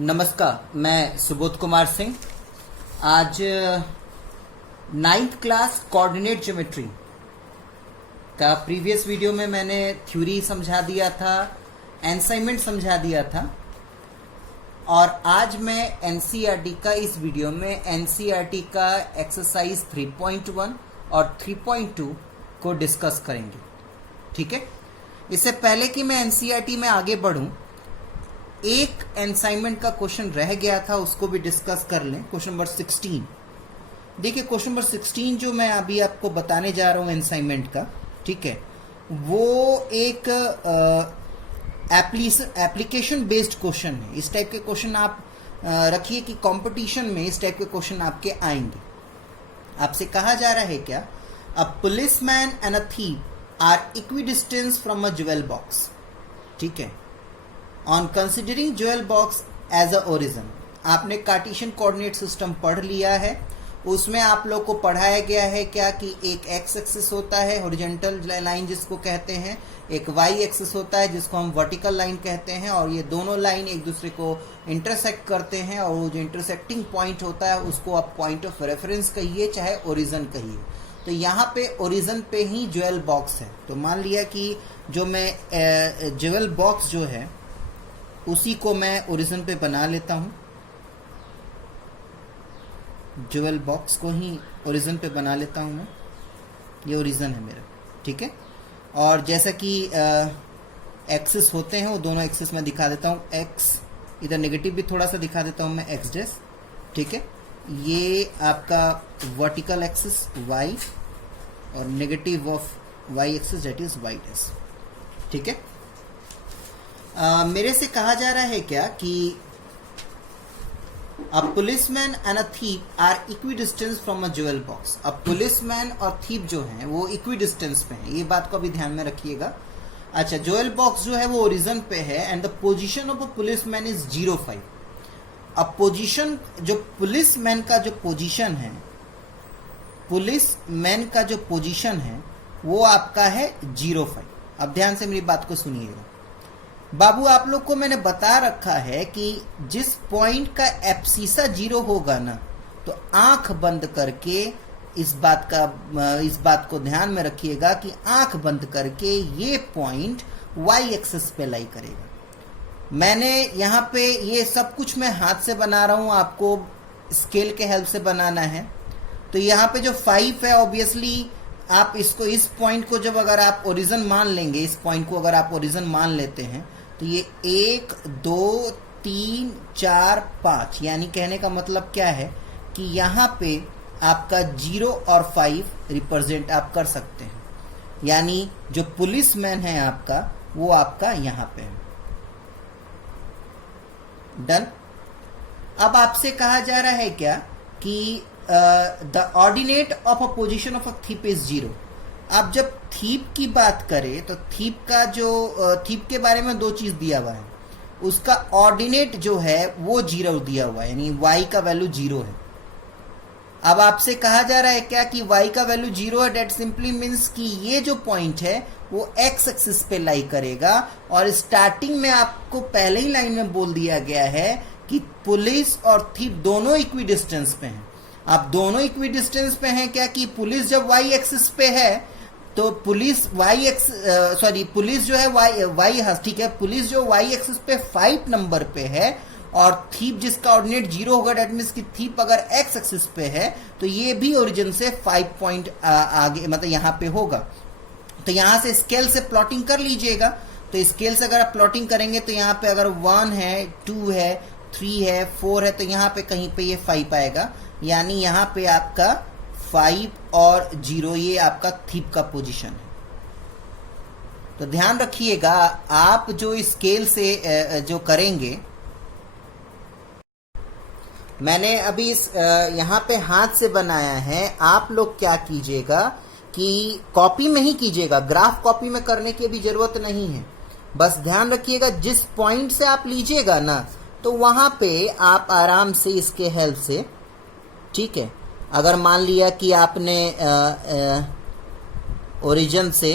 नमस्कार, मैं सुबोध कुमार सिंह। आज 9th क्लास कोऑर्डिनेट ज्योमेट्री का प्रीवियस वीडियो में मैंने थ्योरी समझा दिया था, असाइनमेंट समझा दिया था और आज मैं एनसीईआरटी का इस वीडियो में एनसीईआरटी का एक्सरसाइज 3.1 और 3.2 को डिस्कस करेंगे। ठीक है, इससे पहले कि मैं एनसीईआरटी में आगे बढ़ूं, एक असाइनमेंट का क्वेश्चन रह गया था, उसको भी डिस्कस कर लें। क्वेश्चन नंबर 16 देखिए, क्वेश्चन नंबर 16 जो मैं अभी आपको बताने जा रहा हूं असाइनमेंट का, ठीक है, वो एक एप्लीकेशन बेस्ड क्वेश्चन है। इस टाइप के क्वेश्चन आप रखिए कि कंपटीशन में इस टाइप के क्वेश्चन आपके आएंगे। आपसे कहा जा रहा है क्या, a policeman and a thief are equidistance from a jewel box. ठीक है, on considering jewel box as a origin. आपने कार्टेशियन कोऑर्डिनेट सिस्टम पढ़ लिया है, उसमें आप लोग को पढ़ाया गया है क्या कि एक एक्स एक्सिस होता है हॉरिजॉन्टल लाइन जिसको कहते हैं, एक वाई एक्सिस होता है जिसको हम वर्टिकल लाइन कहते हैं, और ये दोनों लाइन एक दूसरे को इंटरसेक्ट करते हैं और वो जो इंटरसेक्टिंग पॉइंट होता है उसको आप पॉइंट ऑफ रेफरेंस कहिए चाहे ओरिजिन कहिए। तो यहाँ पे ओरिजिन पे ही ज्वेल बॉक्स है। तो मान लिया कि जो मैं ज्वेल बॉक्स जो है उसी को मैं ओरिजिन पे बना लेता हूं, ज्वेल बॉक्स को ही ओरिजिन पे बना लेता हूं मैं। ये ओरिजिन है मेरा, ठीक है। और जैसा कि एक्सिस होते हैं वो दोनों एक्सिस में दिखा देता हूं। एक्स इधर नेगेटिव भी थोड़ा सा दिखा देता हूं मैं, एक्स डैश, ठीक है। ये आपका वर्टिकल एक्सिस वाई और negative of Y axis that is Y dash, ठीक है। मेरे से कहा जा रहा है क्या कि a policeman and a thief are equidistance from a jewel box. अब पुलिसमैन और थीफ जो हैं वो इक्विडिस्टेंस पे हैं, ये बात को अभी ध्यान में रखिएगा। अच्छा, ज्वेल बॉक्स जो है वो ओरिजिन पे है and the position of a policeman is 0.5। अब पोजीशन जो पुलिसमैन का जो पोजीशन है, पुलिसमैन का जो पोजीशन है वो आपका है 0.5। अब ध्यान से मेरी बात को सुनिएगा बाबू, आप लोग को मैंने बता रखा है कि जिस पॉइंट का एब्सिसा 0 होगा ना, तो आंख बंद करके इस बात को ध्यान में रखिएगा कि आंख बंद करके ये पॉइंट वाई एक्सिस पे लाई करेगा। मैंने यहाँ पे ये सब कुछ मैं हाथ से बना रहा हूँ, आपको स्केल के हेल्प से बनाना है। तो यहाँ पे जो 5 है, ऑब्वियसली आप इसको, इस पॉइंट को जब अगर आप ओरिजिन मान लेंगे, इस पॉइंट को अगर आप ओरिजिन मान लेते हैं तो ये 1 2 3 4 5, यानी कहने का मतलब क्या है कि यहाँ पे आपका 0 और 5 रिप्रेजेंट आप कर सकते हैं, यानी जो पुलिसमैन है आपका वो आपका यहाँ पे है। डन। अब आपसे कहा जा रहा है क्या कि the ordinate of a position of a thief is 0। अब जब थीप की बात करें तो थीप का जो थीप के बारे में दो चीज दिया हुआ है, उसका ऑर्डिनेट जो है वो 0 दिया हुआ है, यानी y का वैल्यू 0 है। अब आपसे कहा जा रहा है क्या कि y का वैल्यू 0 है, डेट सिंपली मीन्स कि ये जो पॉइंट है वो x एक्सिस पे लाई करेगा। और स्टार्टिंग में आपको पहले ही लाइन में बोल दिया गया है कि पुलिस और थीप दोनों इक्वी डिस्टेंस पे हैं। आप दोनों इक्वी डिस्टेंस पे हैं क्या कि पुलिस जब y एक्सिस पे है तो पुलिस पुलिस जो है वाई ठीक है, पुलिस जो वाई एक्सिस पे 5 नंबर पे है और थीप जिसका ऑर्डिनेट 0 होगा, डेट मीन्स कि थीप अगर एक्स एक्सिस पे है तो ये भी ओरिजिन से 5 पॉइंट आगे, मतलब यहाँ पे होगा। तो यहाँ से स्केल से प्लॉटिंग कर लीजिएगा। तो स्केल से अगर आप प्लॉटिंग करेंगे तो यहाँ पे अगर 1 है, 2 है, 3 है, 4 है, तो यहाँ पे कहीं पे ये 5 आएगा, यानी यहाँ पे आपका 5 और 0 ये आपका थीप का पोजीशन है। तो ध्यान रखिएगा, आप जो स्केल से जो करेंगे, मैंने अभी इस यहाँ पे हाथ से बनाया है, आप लोग क्या कीजिएगा कि कॉपी में ही कीजिएगा, ग्राफ कॉपी में करने की भी जरूरत नहीं है। बस ध्यान रखिएगा जिस पॉइंट से आप लीजिएगा ना, तो वहां पे आप आराम से इसके हेल्प से, ठीक है, अगर मान लिया कि आपने ओरिजिन से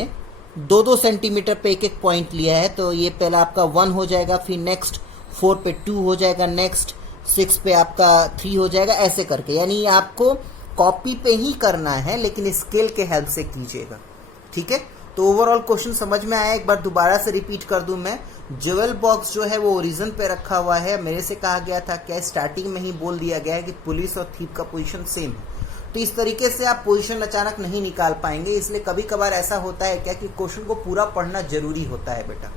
2-2 सेंटीमीटर पे एक एक पॉइंट लिया है, तो ये पहला आपका 1 हो जाएगा, फिर नेक्स्ट 4 पे 2 हो जाएगा, नेक्स्ट 6 पे आपका 3 हो जाएगा, ऐसे करके। यानी आपको कॉपी पे ही करना है लेकिन स्केल के हेल्प से कीजिएगा, ठीक है। तो ओवरऑल क्वेश्चन समझ में आया। एक बार दोबारा से रिपीट कर दूं मैं, ज्वेल बॉक्स जो है वो ओरिजिन पे रखा हुआ है। मेरे से कहा गया था क्या, स्टार्टिंग में ही बोल दिया गया है कि पुलिस और थीप का पोजीशन सेम है, तो इस तरीके से आप पोजीशन अचानक नहीं निकाल पाएंगे। इसलिए कभी कभार ऐसा होता है क्या कि क्वेश्चन को पूरा पढ़ना जरूरी होता है बेटा।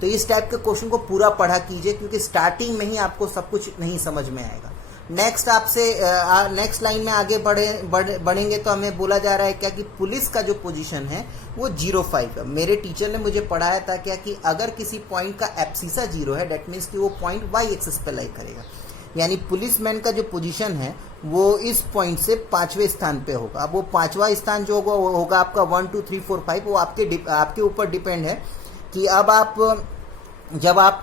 तो इस टाइप के क्वेश्चन को पूरा पढ़ा कीजिए, क्योंकि स्टार्टिंग में ही आपको सब कुछ नहीं समझ में आएगा। नेक्स्ट आपसे नेक्स्ट लाइन में आगे बढ़ेंगे तो हमें बोला जा रहा है क्या कि पुलिस का जो पोजीशन है वो 0.5 है। मेरे टीचर ने मुझे पढ़ाया था क्या कि अगर किसी पॉइंट का एब्सिसा 0 है, डेट मीन्स कि वो पॉइंट वाई एक्सिस पे लाई करेगा। यानी पुलिसमैन का जो पोजीशन है वो इस पॉइंट से 5वें स्थान पे होगा। अब वो 5वां स्थान जो होगा वो होगा आपका 1 2 3 4 5, वो आपके ऊपर डिपेंड है कि अब आप जब आप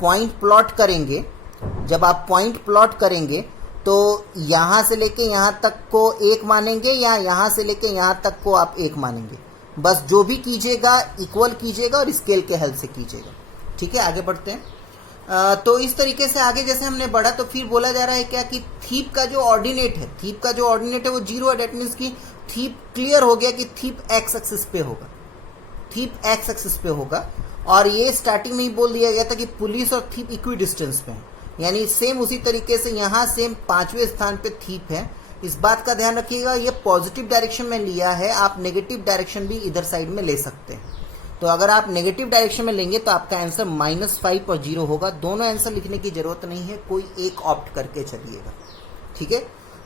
पॉइंट प्लॉट करेंगे, जब आप पॉइंट प्लॉट करेंगे तो यहां से लेके यहां तक को 1 मानेंगे या यहां से लेके यहां तक को आप 1 मानेंगे। बस जो भी कीजिएगा इक्वल कीजिएगा और स्केल के हेल्प से कीजिएगा, ठीक है। आगे बढ़ते हैं। तो इस तरीके से आगे जैसे हमने बढ़ा तो फिर बोला जा रहा है क्या कि थीप का जो ऑर्डिनेट है, थीप का जो ऑर्डिनेट है वो 0 है। डेट मीन्स कि थीप क्लियर हो गया कि थीप एक्स एक्सिस पे होगा, थीप एक्स एक्सिस पे होगा। और ये स्टार्टिंग में ही बोल दिया गया था कि पुलिस और थीप इक्वी डिस्टेंस पे है। यानी सेम उसी तरीके से यहाँ सेम 5वें स्थान पे थीप है। इस बात का ध्यान रखिएगा, ये पॉजिटिव डायरेक्शन में लिया है, आप नेगेटिव डायरेक्शन भी इधर साइड में ले सकते हैं। तो अगर आप नेगेटिव डायरेक्शन में लेंगे तो आपका आंसर -5 और 0 होगा। दोनों आंसर लिखने की जरूरत नहीं है, कोई एक ऑप्ट करके चलिएगा, ठीक है।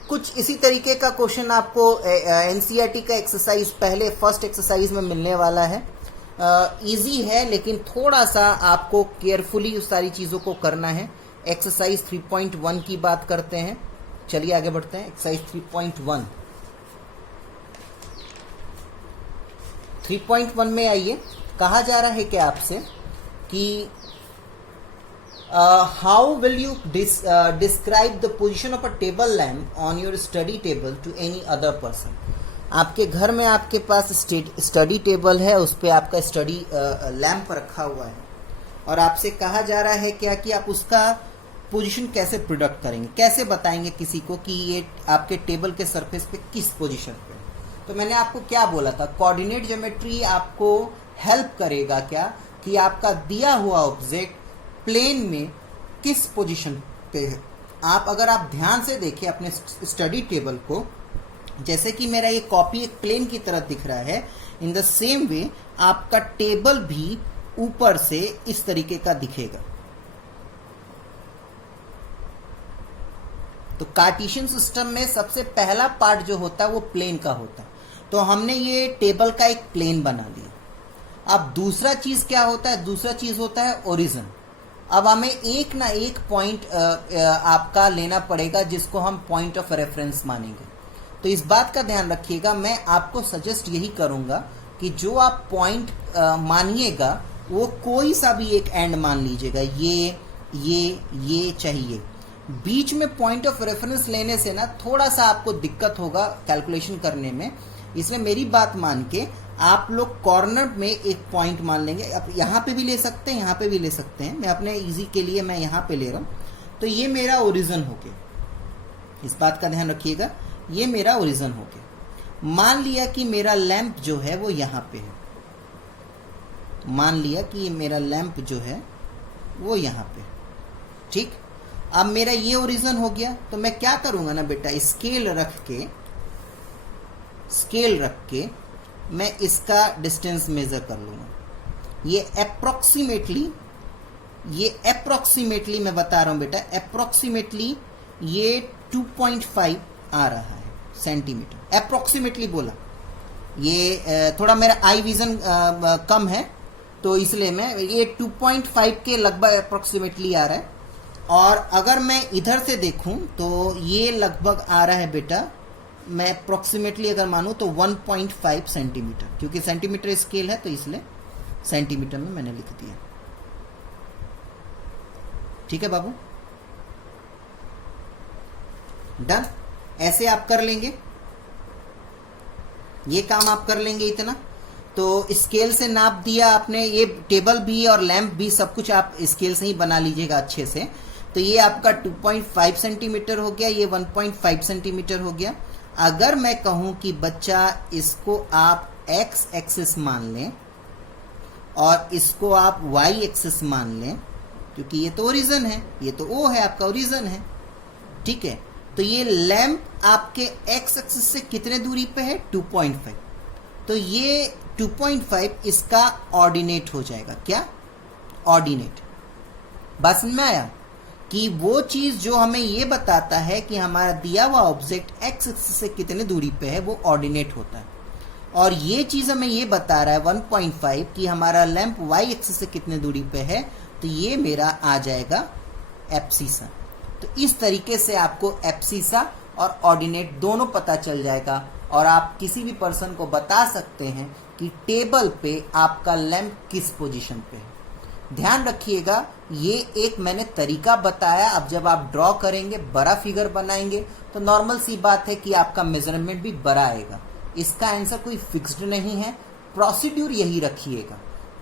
कुछ इसी तरीके का क्वेश्चन आपको एनसीईआरटी का एक्सरसाइज पहले फर्स्ट एक्सरसाइज में मिलने वाला है। इजी है लेकिन थोड़ा सा आपको केयरफुली उस सारी चीज़ों को करना है। एक्सरसाइज 3.1 की बात करते हैं, चलिए आगे बढ़ते हैं। एक्सरसाइज 3.1 3.1 में आइए, कहा जा रहा है कि आपसे कि how will you describe the position of a table lamp on your study table to any other person. आपके घर में आपके पास स्टडी टेबल है, उस पर आपका स्टडी लैम्प रखा हुआ है और आपसे कहा जा रहा है क्या कि आप उसका पोजीशन कैसे प्रोडक्ट करेंगे, कैसे बताएंगे किसी को कि ये आपके टेबल के सरफेस पे किस पोजीशन पे। तो मैंने आपको क्या बोला था, कोऑर्डिनेट ज्योमेट्री आपको हेल्प करेगा क्या कि आपका दिया हुआ ऑब्जेक्ट प्लेन में किस पोजीशन पे है। अगर आप ध्यान से देखें अपने स्टडी टेबल को, जैसे कि मेरा ये कॉपी एक प्लेन की तरह दिख रहा है, इन द सेम वे आपका टेबल भी ऊपर से इस तरीके का दिखेगा। तो कार्टेशियन सिस्टम में सबसे पहला पार्ट जो होता है वो प्लेन का होता है। तो हमने ये टेबल का एक प्लेन बना लिया। अब दूसरा चीज क्या होता है, दूसरा चीज होता है ओरिजिन। अब हमें एक ना एक पॉइंट आपका लेना पड़ेगा जिसको हम पॉइंट ऑफ रेफरेंस मानेंगे। तो इस बात का ध्यान रखिएगा, मैं आपको सजेस्ट यही करूंगा कि जो आप पॉइंट मानिएगा वो कोई सा भी एक एंड मान लीजिएगा। ये चाहिए। बीच में पॉइंट ऑफ रेफरेंस लेने से ना थोड़ा सा आपको दिक्कत होगा कैलकुलेशन करने में, इसलिए मेरी बात मान के आप लोग कॉर्नर में एक पॉइंट मान लेंगे। अब यहाँ पे भी ले सकते हैं, यहाँ पे भी ले सकते हैं, मैं अपने इजी के लिए मैं यहाँ पे ले रहा हूँ। तो ये मेरा ओरिजिन हो गया, इस बात का ध्यान रखिएगा, ये मेरा ओरिजिन हो गया। मान लिया कि मेरा लैंप जो है वो यहाँ पे है, मान लिया कि मेरा लैंप जो है वो यहाँ पे, ठीक। अब मेरा ये ओरिजिन हो गया, तो मैं क्या करूंगा ना बेटा, स्केल रख के मैं इसका डिस्टेंस मेजर कर लूंगा। ये अप्रोक्सीमेटली मैं बता रहा हूं बेटा, अप्रोक्सीमेटली ये 2.5 आ रहा है सेंटीमीटर। अप्रोक्सीमेटली बोला, ये थोड़ा मेरा आई विजन कम है तो इसलिए मैं ये 2.5 के लगभग अप्रोक्सीमेटली आ रहा है। और अगर मैं इधर से देखूं तो ये लगभग आ रहा है बेटा, मैं अप्रोक्सीमेटली अगर मानूं तो 1.5 सेंटीमीटर, क्योंकि सेंटीमीटर स्केल है तो इसलिए सेंटीमीटर में मैंने लिख दिया। ठीक है बाबू, डन। ऐसे आप कर लेंगे, ये काम आप कर लेंगे इतना। तो स्केल से नाप दिया आपने, ये टेबल भी और लैंप भी सब कुछ आप स्केल से ही बना लीजिएगा अच्छे से। तो ये आपका 2.5 सेंटीमीटर हो गया, ये 1.5 सेंटीमीटर हो गया। अगर मैं कहूं कि बच्चा इसको आप एक्स एक्सिस मान लें और इसको आप वाई एक्सिस मान लें, क्योंकि ये तो ओरिजिन है, ये तो ओ है, आपका ओरिजिन है, ठीक है। तो ये लैंप आपके एक्स एक्सिस से कितने दूरी पे है? 2.5। तो ये 2.5 इसका ऑर्डिनेट हो जाएगा। क्या? ऑर्डिनेट। बात समझ में आया कि वो चीज जो हमें ये बताता है कि हमारा दिया हुआ ऑब्जेक्ट एक्स एक्सिस से कितने दूरी पे है, वो ऑर्डिनेट होता है। और ये चीज हमें ये बता रहा है 1.5 कि हमारा लैंप वाई एक्सिस से कितने दूरी पे है, तो ये मेरा आ जाएगा एब्सिसा। तो इस तरीके से आपको एब्सिसा और ऑर्डिनेट दोनों पता चल जाएगा और आप किसी भी पर्सन को बता सकते हैं कि टेबल पे आपका लैंप किस पोजीशन पे है। ध्यान रखिएगा, ये एक मैंने तरीका बताया। अब जब आप ड्रॉ करेंगे, बड़ा फिगर बनाएंगे, तो नॉर्मल सी बात है कि आपका मेजरमेंट भी बड़ा आएगा। इसका आंसर कोई फिक्स्ड नहीं है, प्रोसीड्यूर यही रखिएगा।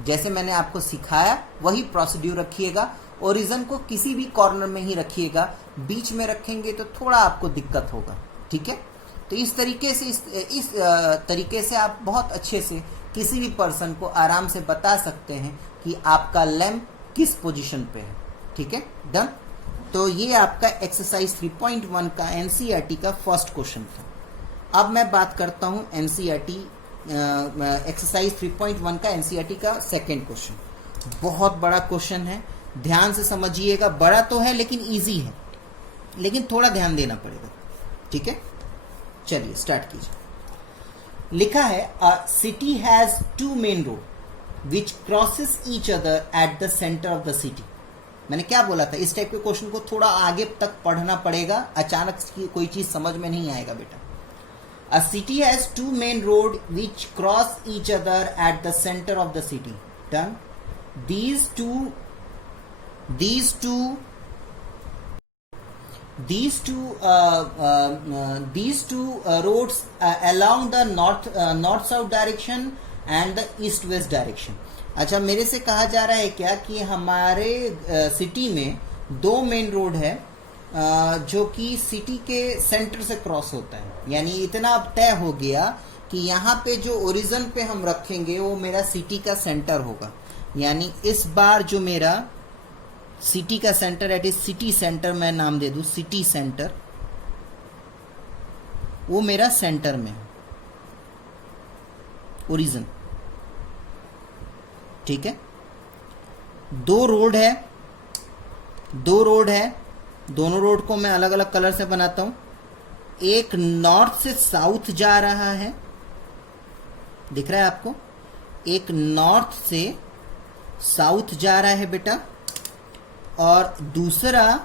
जैसे मैंने आपको सिखाया वही प्रोसीड्यूर रखिएगा। ओरिजिन को किसी भी कॉर्नर में ही रखिएगा, बीच में रखेंगे तो थोड़ा आपको दिक्कत होगा, ठीक है। तो इस तरीके से आप बहुत अच्छे से किसी भी पर्सन को आराम से बता सकते हैं कि आपका लैंप किस पोजीशन पे है, ठीक है। डन। तो ये आपका एक्सरसाइज 3.1 का एनसीईआरटी का फर्स्ट क्वेश्चन था। अब मैं बात करता हूं एनसीईआरटी एक्सरसाइज 3.1 का एनसीईआरटी का सेकेंड क्वेश्चन। बहुत बड़ा क्वेश्चन है, ध्यान से समझिएगा। बड़ा तो है लेकिन इजी है, लेकिन थोड़ा ध्यान देना पड़ेगा, ठीक है। चलिए स्टार्ट कीजिए। लिखा है अ city has 2 main road which crosses each other at the centre of the city. मैंने क्या बोला था, इस टाइप के क्वेश्चन को थोड़ा आगे तक पढ़ना पड़ेगा, अचानक कोई चीज समझ में नहीं आएगा बेटा। A city has 2 main road which cross each other at the center of the city. Done. These two roads along the north-south direction and the east-west direction. अच्छा, मेरे से कहा जा रहा है क्या कि हमारे सिटी में 2 मेन रोड है जो कि सिटी के सेंटर से क्रॉस होता है। यानी इतना अब तय हो गया कि यहाँ पे जो ओरिजिन पे हम रखेंगे वो मेरा सिटी का सेंटर होगा। यानी इस बार जो मेरा सिटी का centre at is city centre, मैं नाम दे दूं सिटी सेंटर, वो मेरा सेंटर में ओरिजिन, ठीक है। 2 रोड है, दोनों रोड को मैं अलग अलग कलर से बनाता हूं। एक नॉर्थ से साउथ जा रहा है, दिख रहा है आपको, एक नॉर्थ से साउथ जा रहा है बेटा, और दूसरा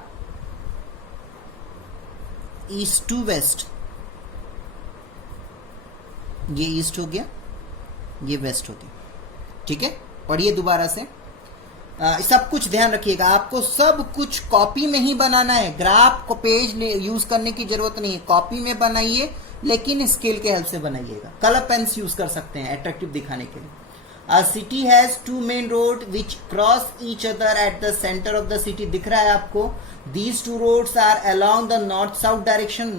ईस्ट टू वेस्ट। ये ईस्ट हो गया, ये वेस्ट हो गया, ठीक है। पढ़िए दोबारा से। सब कुछ ध्यान रखिएगा, आपको सब कुछ कॉपी में ही बनाना है। ग्राफ को पेज यूज करने की जरूरत नहीं है, कॉपी में बनाइए, लेकिन स्केल के हेल्प से बनाइएगा। कलर पेन्स यूज कर सकते हैं अट्रैक्टिव दिखाने के लिए। A city has 2 main road which cross each other at the center of the city. दिख रहा है आपको। These 2 roads are along the north-south direction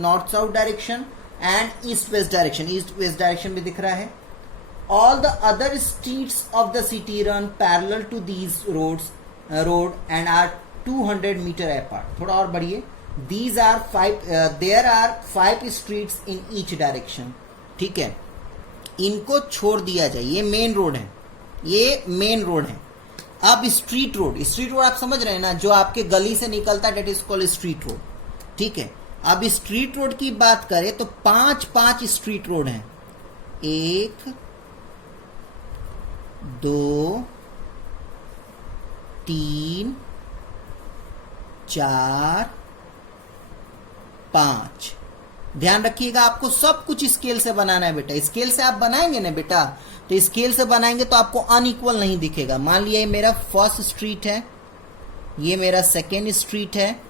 and east-west direction. East-west direction भी दिख रहा है। All the other streets of the city run parallel to these road and are 200 meter apart. थोड़ा और बढ़िए। There are 5 streets in each direction. ठीक है, इनको छोड़ दिया जाए। ये मेन रोड है, ये मेन रोड है। अब स्ट्रीट रोड आप समझ रहे हैं ना, जो आपके गली से निकलता है, that is called street road, ठीक है। अब स्ट्रीट रोड की बात करें तो 5 स्ट्रीट रोड हैं। 1 2 3 4 5। ध्यान रखिएगा, आपको सब कुछ स्केल से बनाना है बेटा। स्केल से आप बनाएंगे ना बेटा, तो स्केल से बनाएंगे तो आपको अनइक्वल नहीं दिखेगा। मान लिया ये मेरा फर्स्ट स्ट्रीट है, ये मेरा सेकेंड स्ट्रीट है,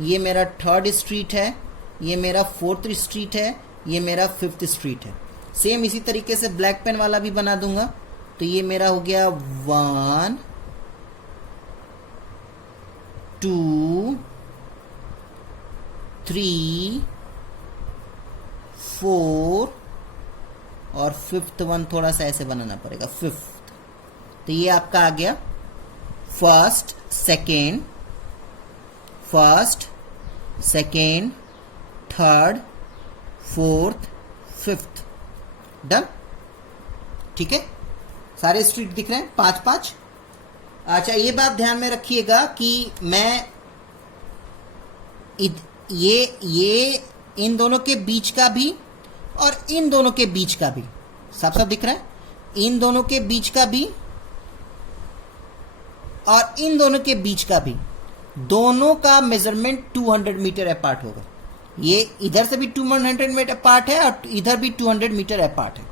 ये मेरा थर्ड स्ट्रीट है, ये मेरा फोर्थ स्ट्रीट है, ये मेरा फिफ्थ स्ट्रीट है। सेम इसी तरीके से ब्लैक पेन वाला भी बना दूंगा। तो ये मेरा हो गया 1 2 3 4 और फिफ्थ वन थोड़ा सा ऐसे बनाना पड़ेगा, फिफ्थ। तो ये आपका आ गया first second third fourth fifth. Done, ठीक है। सारे स्ट्रीट दिख रहे हैं 5-5। अच्छा, ये बात ध्यान में रखिएगा कि मैं ये इन दोनों के बीच का भी और इन दोनों के बीच का भी सब दिख रहा है, इन दोनों के बीच का भी और इन दोनों के बीच का भी, दोनों का मेजरमेंट 200 मीटर अपार्ट होगा। ये इधर से भी 200 मीटर अपार्ट है और इधर भी 200 मीटर अपार्ट है।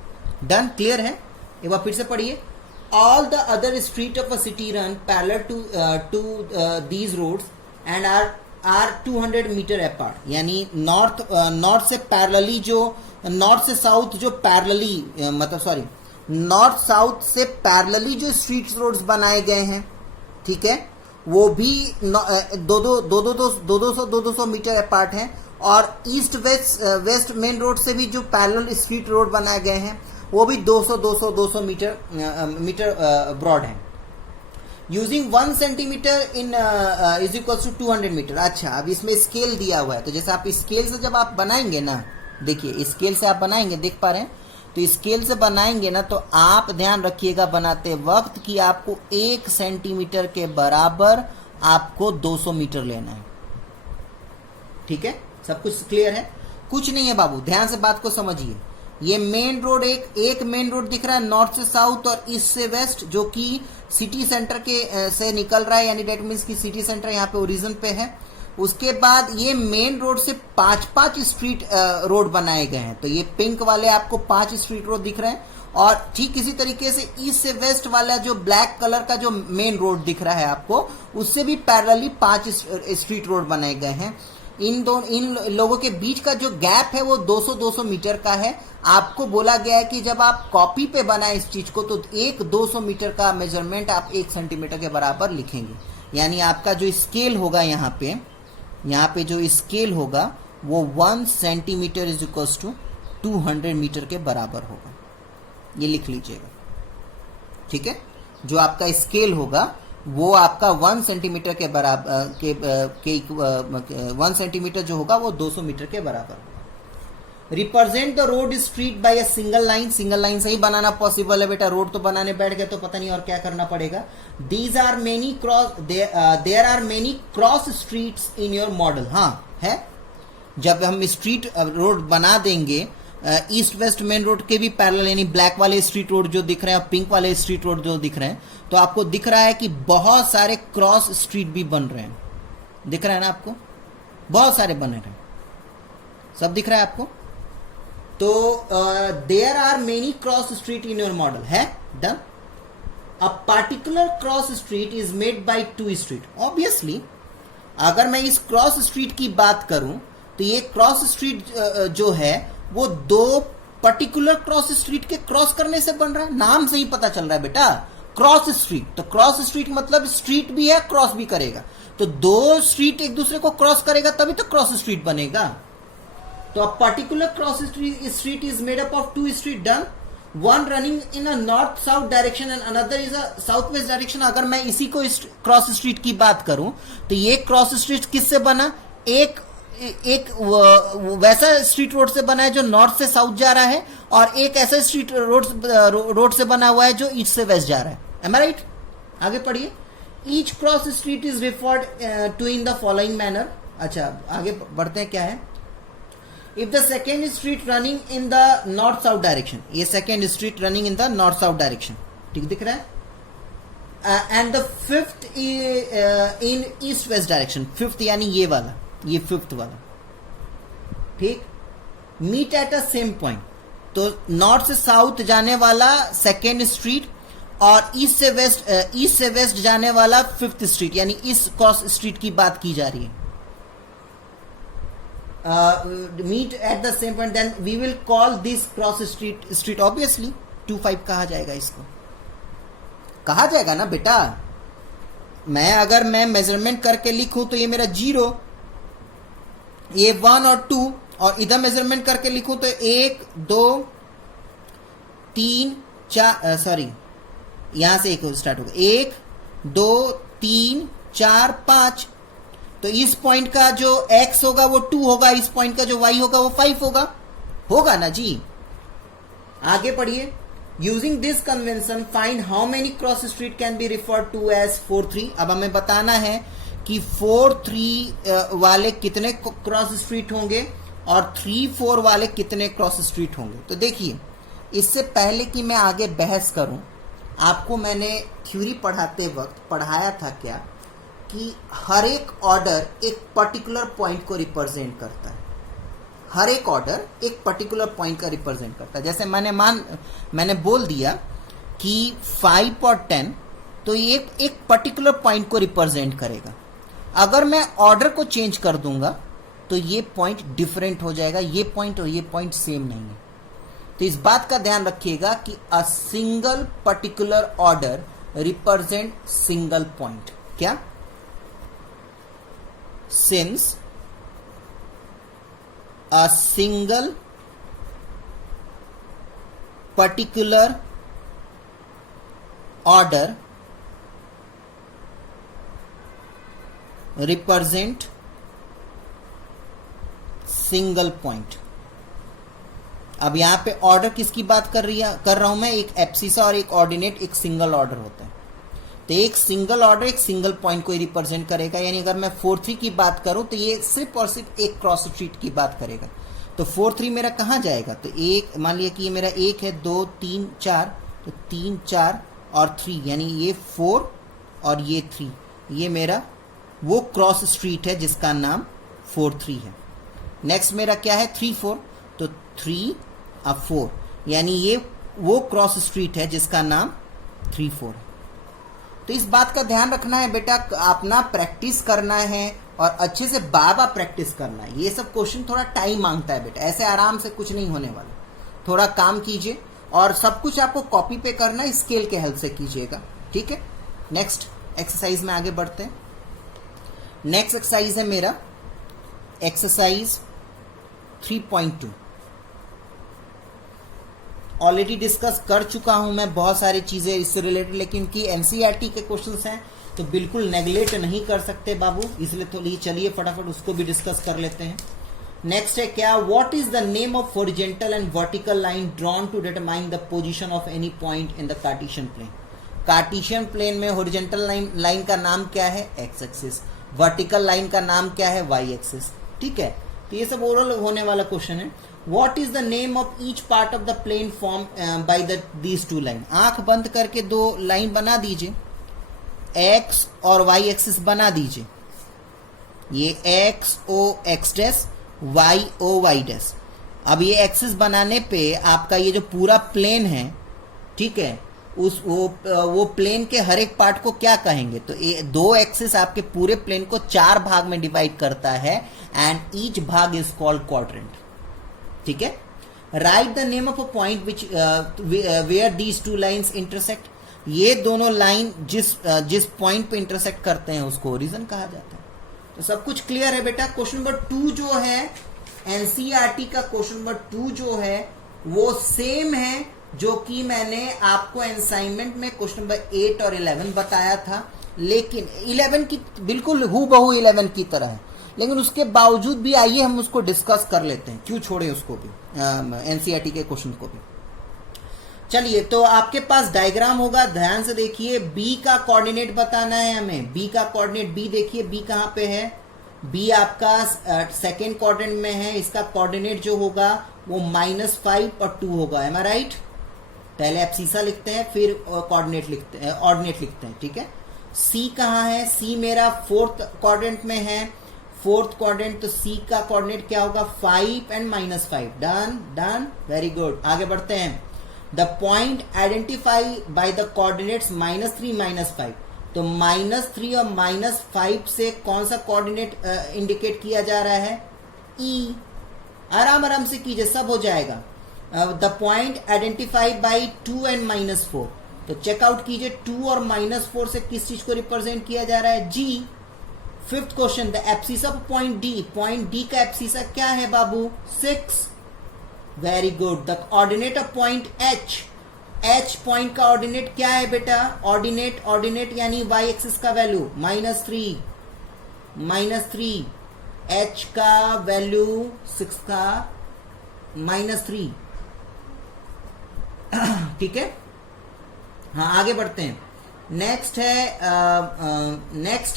डन, क्लियर है। एक बार फिर से पढ़िए। All the other street of a city run parallel to these roads and are 200 metre apart. यानी नॉर्थ से पैरेलली, जो नॉर्थ से साउथ जो पैरेलली नॉर्थ साउथ से पैरेलली जो स्ट्रीट रोड्स बनाए गए हैं, ठीक है, वो भी 200 मीटर अपार्ट हैं। और ईस्ट वेस्ट मेन रोड से भी जो पैरेलल स्ट्रीट रोड बनाए गए हैं वो भी 200 मीटर ब्रॉड है। Using 1 centimetre in is equals to 200 metre. अच्छा, अब इसमें स्केल दिया हुआ है, तो जैसे आप स्केल से जब आप बनाएंगे ना, देखिए स्केल से आप बनाएंगे, देख पा रहे हैं, तो स्केल से बनाएंगे ना, तो आप ध्यान रखिएगा बनाते वक्त कि आपको 1 सेंटीमीटर के बराबर आपको 200 मीटर लेना है। ठीक है, सब कुछ क्लियर है? कुछ नहीं है बाबू, ध्यान से बात को समझिए। ये मेन रोड एक मेन रोड दिख रहा है नॉर्थ से साउथ और ईस्ट से वेस्ट, जो कि सिटी सेंटर के से निकल रहा है, यानी डेट मीन्स की सिटी सेंटर यहाँ पे ओरिजिन पे है। उसके बाद ये मेन रोड से 5-5 स्ट्रीट रोड बनाए गए हैं। तो ये पिंक वाले आपको 5 स्ट्रीट रोड दिख रहे हैं, और ठीक इसी तरीके से ईस्ट से वेस्ट वाला जो ब्लैक कलर का जो मेन रोड दिख रहा है आपको, उससे भी पैरेलली 5 स्ट्रीट रोड बनाए गए हैं। इन लोगों के बीच का जो गैप है वो 200 मीटर का है। आपको बोला गया है कि जब आप कॉपी पे बनाए इस चीज को, तो 200 मीटर का मेजरमेंट आप 1 सेंटीमीटर के बराबर लिखेंगे। यानी आपका जो स्केल होगा यहाँ पे जो स्केल होगा वो 1 centimetre is equal to 200 metre के बराबर होगा। ये लिख लीजिएगा, ठीक है। जो आपका स्केल होगा वो आपका 1 सेंटीमीटर के बराबर 1 सेंटीमीटर जो होगा वो 200 मीटर के बराबर होगा। Represent the road street by a single line. Single line से ही बनाना पॉसिबल है बेटा, रोड तो बनाने बैठ गए तो पता नहीं और क्या करना पड़ेगा। There are many cross streets in your model. हाँ है, जब हम स्ट्रीट रोड बना देंगे ईस्ट वेस्ट मेन रोड के भी पैरेलल, यानी ब्लैक वाले स्ट्रीट रोड जो दिख रहे हैं और पिंक वाले स्ट्रीट रोड जो दिख रहे हैं, तो आपको दिख रहा है कि बहुत सारे क्रॉस स्ट्रीट भी बन रहे हैं। दिख रहा है ना आपको, बहुत सारे बन रहे हैं, सब दिख रहा है आपको। तो there are many cross street in your model है। Done. A particular cross street is made by 2 street. Obviously अगर मैं इस क्रॉस स्ट्रीट की बात करूं तो ये क्रॉस स्ट्रीट जो है वो 2 पर्टिकुलर क्रॉस स्ट्रीट के क्रॉस करने से बन रहा है। नाम से ही पता चल रहा है बेटा, क्रॉस स्ट्रीट। तो क्रॉस स्ट्रीट मतलब स्ट्रीट भी है, क्रॉस भी करेगा। तो 2 स्ट्रीट एक दूसरे को क्रॉस करेगा तभी तो क्रॉस स्ट्रीट बनेगा। तो a particular cross street is made up of 2 street. Done. One running in a north south direction and another is a south west direction. अगर मैं इसी को क्रॉस स्ट्रीट की बात करूं तो ये क्रॉस स्ट्रीट किससे बना? एक वैसा स्ट्रीट रोड से बना है जो नॉर्थ से साउथ जा रहा है, और एक ऐसा स्ट्रीट रोड से बना हुआ है जो ईस्ट से वेस्ट जा रहा है। Am I right? आगे पढ़िए। Each cross street is referred to in the following manner. अच्छा, आगे बढ़ते हैं, क्या है? If the second street running in the north south direction, ये second street running in the north south direction, ठीक दिख रहा है। And the fifth in east west direction. Fifth यानी ये वाला, ये फिफ्थ वाला, ठीक। Meet at a same point. तो नॉर्थ से साउथ जाने वाला सेकेंड स्ट्रीट और ईस्ट से वेस्ट जाने वाला फिफ्थ स्ट्रीट, यानी इस क्रॉस स्ट्रीट की बात की जा रही है। Meet at the same point, then we will call this cross street obviously 25 कहा जाएगा इसको। कहा जाएगा ना बेटा। अगर मैं मेजरमेंट करके लिखूं तो ये मेरा 0, ये 1 और 2, और इधर मेजरमेंट करके लिखूं तो 1 2 3 4, सॉरी यहां से एक स्टार्ट होगा, 1 2 3 4 5। तो इस पॉइंट का जो x होगा वो 2 होगा, इस पॉइंट का जो y होगा वो 5 होगा ना जी। आगे पढ़िए। Using this convention find how many cross street can be referred to as 4 3। अब हमें बताना है कि 4 3 वाले कितने क्रॉस स्ट्रीट होंगे और 3 4 वाले कितने क्रॉस स्ट्रीट होंगे। तो देखिए, इससे पहले कि मैं आगे बहस करूं, आपको मैंने थ्योरी पढ़ाते वक्त पढ़ाया था क्या कि हर एक ऑर्डर एक पर्टिकुलर पॉइंट को रिप्रेजेंट करता है। हर एक ऑर्डर एक पर्टिकुलर पॉइंट का रिप्रेजेंट करता है। जैसे मैंने बोल दिया कि 5 और 10, तो ये एक पर्टिकुलर पॉइंट को रिप्रेजेंट करेगा। अगर मैं ऑर्डर को चेंज कर दूंगा तो ये पॉइंट डिफरेंट हो जाएगा, ये पॉइंट और ये पॉइंट सेम नहीं है। तो इस बात का ध्यान रखिएगा कि a single particular order represent single point. क्या? Since a single particular order represent single point। अब यहां पे ऑर्डर किसकी बात कर रहा हूं मैं? एक एब्सिसा और एक ऑर्डिनेट एक सिंगल ऑर्डर होता है। तो एक सिंगल ऑर्डर एक सिंगल पॉइंट को रिप्रेजेंट करेगा। यानी अगर मैं 4 3 की बात करूं तो ये सिर्फ और सिर्फ एक क्रॉस स्ट्रीट की बात करेगा। तो 4 3 मेरा कहां जाएगा? तो एक, मान लिया कि ये मेरा 1 है, 2 3 4, तो 3 4 और 3, यानी ये 4 और ये 3, ये मेरा वो क्रॉस स्ट्रीट है जिसका नाम 4 3 है। नेक्स्ट मेरा क्या है? 3 4, तो 3 और 4, यानी ये वो क्रॉस स्ट्रीट है जिसका नाम 3 4 है। तो इस बात का ध्यान रखना है बेटा, अपना प्रैक्टिस करना है और अच्छे से बार प्रैक्टिस करना है। ये सब क्वेश्चन थोड़ा टाइम मांगता है बेटा, ऐसे आराम से कुछ नहीं होने वाला। थोड़ा काम कीजिए और सब कुछ आपको कॉपी पे करना है, स्केल के हेल्प से कीजिएगा, ठीक है। नेक्स्ट एक्सरसाइज में आगे बढ़ते हैं। नेक्स्ट एक्सरसाइज है मेरा एक्सरसाइज 3.2। ऑलरेडी डिस्कस कर चुका हूं मैं बहुत सारी चीजें इससे रिलेटेड, लेकिन कि एनसीईआरटी के क्वेश्चंस हैं तो बिल्कुल नेग्लेक्ट नहीं कर सकते बाबू, इसलिए थोड़ी चलिए फटाफट उसको भी डिस्कस कर लेते हैं। नेक्स्ट है क्या? What is the name of horizontal and vertical line drawn to determine the position of any point in the Cartesian plane. Cartesian plane में हॉरिजॉन्टल लाइन का नाम क्या है? X axis. वर्टिकल लाइन का नाम क्या है? Y axis. ठीक है, तो ये सब ओरल होने वाला क्वेश्चन है। What is the name of each part of the plane formed by these two line? आंख बंद करके दो लाइन बना दीजिए, x और y एक्सिस बना दीजिए। ये x o x dash, y o y dash. अब ये एक्सिस बनाने पे आपका ये जो पूरा प्लेन है, ठीक है, वो प्लेन के हर एक पार्ट को क्या कहेंगे? तो ये दो एक्सिस आपके पूरे प्लेन को 4 भाग में डिवाइड करता है एंड ईच भाग इज कॉल्ड क्वाड्रेंट। ठीक है। Right the name of a point which where these two lines intersect. ये दोनों लाइन जिस पॉइंट पे इंटरसेक्ट करते हैं उसको ओरिजिन कहा जाता है। तो सब कुछ क्लियर है बेटा। क्वेश्चन नंबर 2 जो है एनसीईआरटी का, क्वेश्चन नंबर 2 जो है वो सेम है जो कि मैंने आपको असाइनमेंट में क्वेश्चन नंबर 8 और 11 बताया था, लेकिन 11 की बिल्कुल हूबहू 11 की तरह है, लेकिन उसके बावजूद भी आइए हम उसको डिस्कस कर लेते हैं, क्यों छोड़े उसको भी, एनसीईआरटी के क्वेश्चन को भी। चलिए, तो आपके पास डायग्राम होगा, ध्यान से देखिए। बी का कोऑर्डिनेट बताना है हमें। बी का कोऑर्डिनेट, बी देखिए, बी कहां पे है? बी आपका सेकेंड क्वाड्रेंट में है। इसका कोऑर्डिनेट जो होगा वो -5 और 2 होगा। M I right? पहले एब्सिसा लिखते हैं, फिर कोऑर्डिनेट लिखते हैं, ऑर्डिनेट लिखते हैं, ठीक है। सी कहां है? सी मेरा 4th क्वाड्रेंट में है। 4th क्वाड्रेंट, तो सी का कोऑर्डिनेट क्या होगा? 5 and -5। Done done, very good. आगे बढ़ते हैं। The point identify by the coordinates -3 -5। तो -3 और -5 से कौन सा कोऑर्डिनेट इंडिकेट किया जा रहा है? ई। आराम से कीजिए, सब हो जाएगा। The point identify bye 2 and -4। तो चेकआउट कीजिए 2 और -4 से किस चीज को रिप्रेजेंट किया जा रहा है? जी। Fifth question, the abscissa of point D, point D का एब्सिसा क्या है बाबू? 6। Very good. The ordinate of point H, H point का ऑर्डिनेट क्या है बेटा? ऑर्डिनेट, ऑर्डिनेट यानी वाई एक्सिस का वैल्यू -3, एच का वैल्यू 6 का -3। ठीक है, हाँ आगे बढ़ते हैं। नेक्स्ट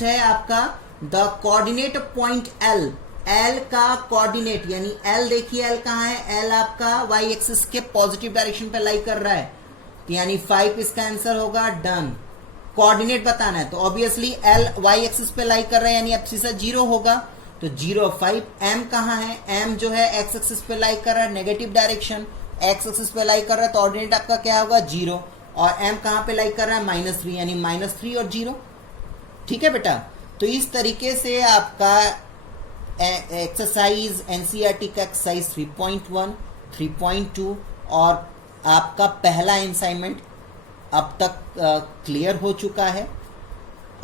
है आपका the coordinate of point L, L का कोऑर्डिनेट यानी एल, देखिए एल कहाँ है? एल आपका वाई एक्सिस के पॉजिटिव डायरेक्शन पे लाई कर रहा है, तो यानी 5 इसका आंसर होगा। डन। कोऑर्डिनेट बताना है तो ऑब्वियसली एल वाई एक्सिस पे लाई कर रहा है यानी एब्सिसा 0 होगा, तो 0 5। एम कहाँ है? एम जो है एक्स एक्सिस पे लाई कर रहा है, नेगेटिव डायरेक्शन, एक्स एक्सिस पे लाई कर रहा है तो ऑर्डिनेट आपका क्या होगा? 0। और एम कहाँ पे लाई कर रहा है? -3 यानी -3 और 0। ठीक है बेटा, तो इस तरीके से आपका एक्सरसाइज एनसीईआरटी का एक्सरसाइज 3.1, 3.2 और आपका पहला असाइनमेंट अब तक क्लियर हो चुका है।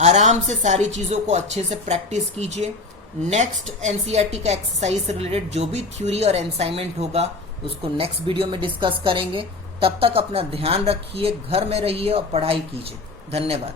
आराम से सारी चीज़ों को अच्छे से प्रैक्टिस कीजिए। नेक्स्ट एनसीईआरटी का एक्सरसाइज से रिलेटेड जो भी थ्योरी और असाइनमेंट होगा उसको नेक्स्ट वीडियो में डिस्कस करेंगे। तब तक अपना ध्यान रखिए, घर में रहिए और पढ़ाई कीजिए। धन्यवाद।